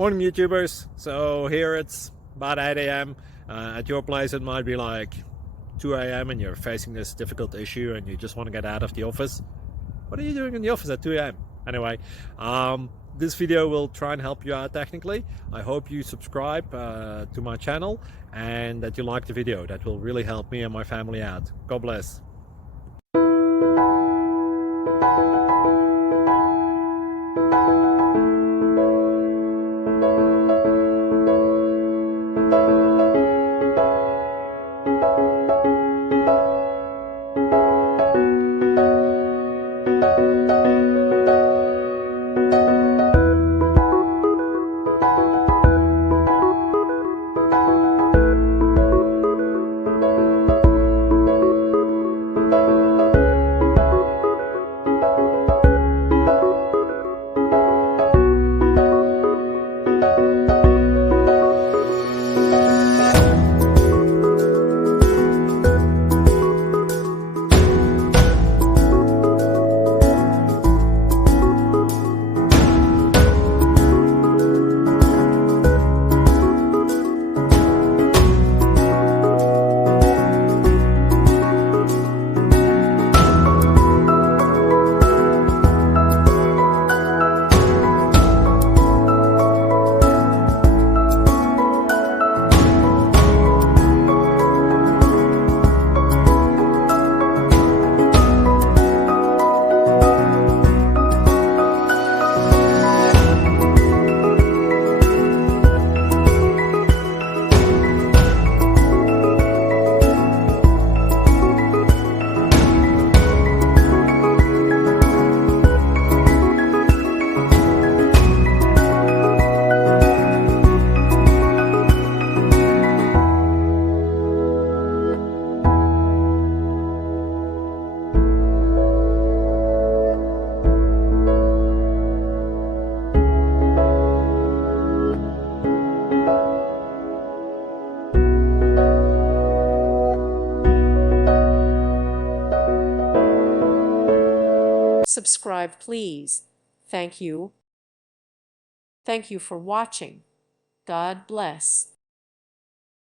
Morning YouTubers. So here it's about 8 a.m. At your place it might be like 2 a.m. and you're facing this difficult issue and you just want to get out of the office. What are you doing in the office at 2 a.m.? Anyway, this video will try and help you out technically. I hope you subscribe to my channel and that you like the video. That will really help me and my family out. God bless. Subscribe, please. Thank you. Thank you for watching. God bless.